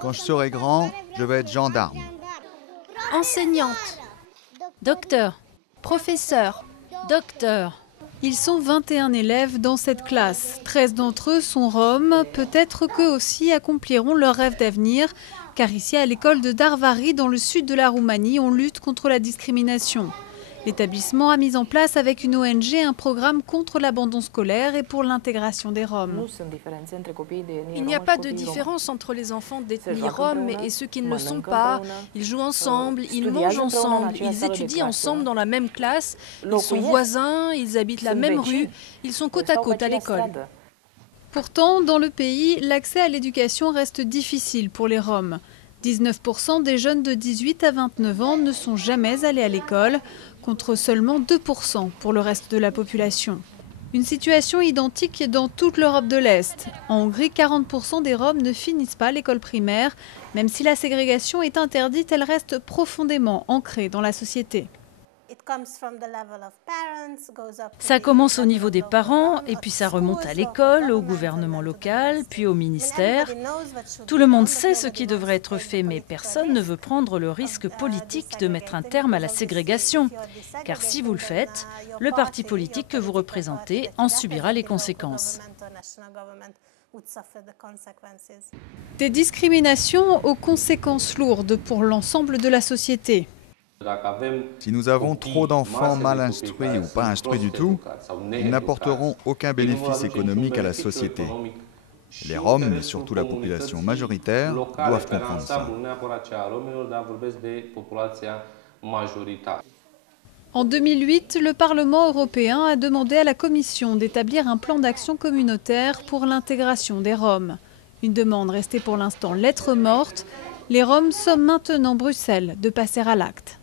Quand je serai grand, je vais être gendarme. Enseignante, docteur, professeur, docteur. Ils sont 21 élèves dans cette classe. 13 d'entre eux sont roms. Peut-être qu'eux aussi accompliront leur rêve d'avenir. Car ici, à l'école de Darvari, dans le sud de la Roumanie, on lutte contre la discrimination. L'établissement a mis en place avec une ONG un programme contre l'abandon scolaire et pour l'intégration des Roms. Il n'y a pas de différence entre les enfants d'ethnie rome et ceux qui ne le sont pas. Ils jouent ensemble, ils mangent ensemble, ils étudient ensemble dans la même classe, ils sont voisins, ils habitent la même rue, ils sont côte à côte à l'école. Pourtant, dans le pays, l'accès à l'éducation reste difficile pour les Roms. 19% des jeunes de 18 à 29 ans ne sont jamais allés à l'école, contre seulement 2% pour le reste de la population. Une situation identique dans toute l'Europe de l'Est. En Hongrie, 40% des Roms ne finissent pas l'école primaire. Même si la ségrégation est interdite, elle reste profondément ancrée dans la société. Ça commence au niveau des parents et puis ça remonte à l'école, au gouvernement local, puis au ministère. Tout le monde sait ce qui devrait être fait, mais personne ne veut prendre le risque politique de mettre un terme à la ségrégation. Car si vous le faites, le parti politique que vous représentez en subira les conséquences. Des discriminations aux conséquences lourdes pour l'ensemble de la société. Si nous avons trop d'enfants mal instruits ou pas instruits du tout, ils n'apporteront aucun bénéfice économique à la société. Les Roms, mais surtout la population majoritaire, doivent comprendre ça. En 2008, le Parlement européen a demandé à la Commission d'établir un plan d'action communautaire pour l'intégration des Roms. Une demande restée pour l'instant lettre morte. Les Roms somment maintenant Bruxelles de passer à l'acte.